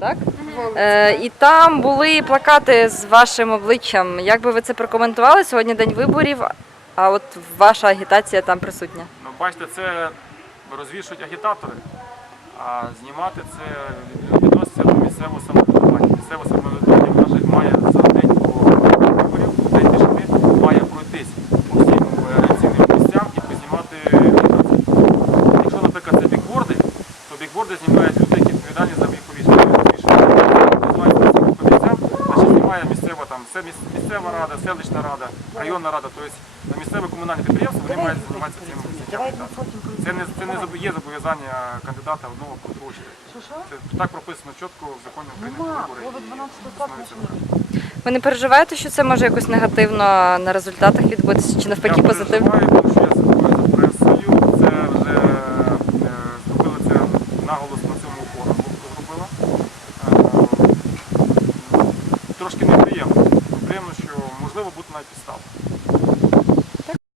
Так? Е, і там були плакати з вашим обличчям. Як би ви це прокоментували? Сьогодні день виборів, а от ваша агітація там присутня. Ну, бачите, це розвішують агітатори, а знімати це відноситься до місцевого самоврядування. Місцеве самоврядування каже, має за день виборів, день пішли, має пройтись по всім е, цінним місцям і познімати агітацію. Якщо, наприклад, це бікборди, то бікборди знімають люди, які відповідальні за міс- місцева рада, селищна рада, районна рада, тобто на місцеве комунальне підприємство вони мають займатися цим. цим. Це не це не є зобов'язання кандидата одного по. Це так прописано чітко в законі України про вибори. це. Ви не переживаєте, що це може якось негативно на результатах відбутися, чи навпаки Я позитивно? переживаю, тому що я слідкую за пресою. Це вже е, зробили це наголос на цьому форуму. Зробила. Е, Трошки неприємно. Неприємно, що можливо бути навіть підстава.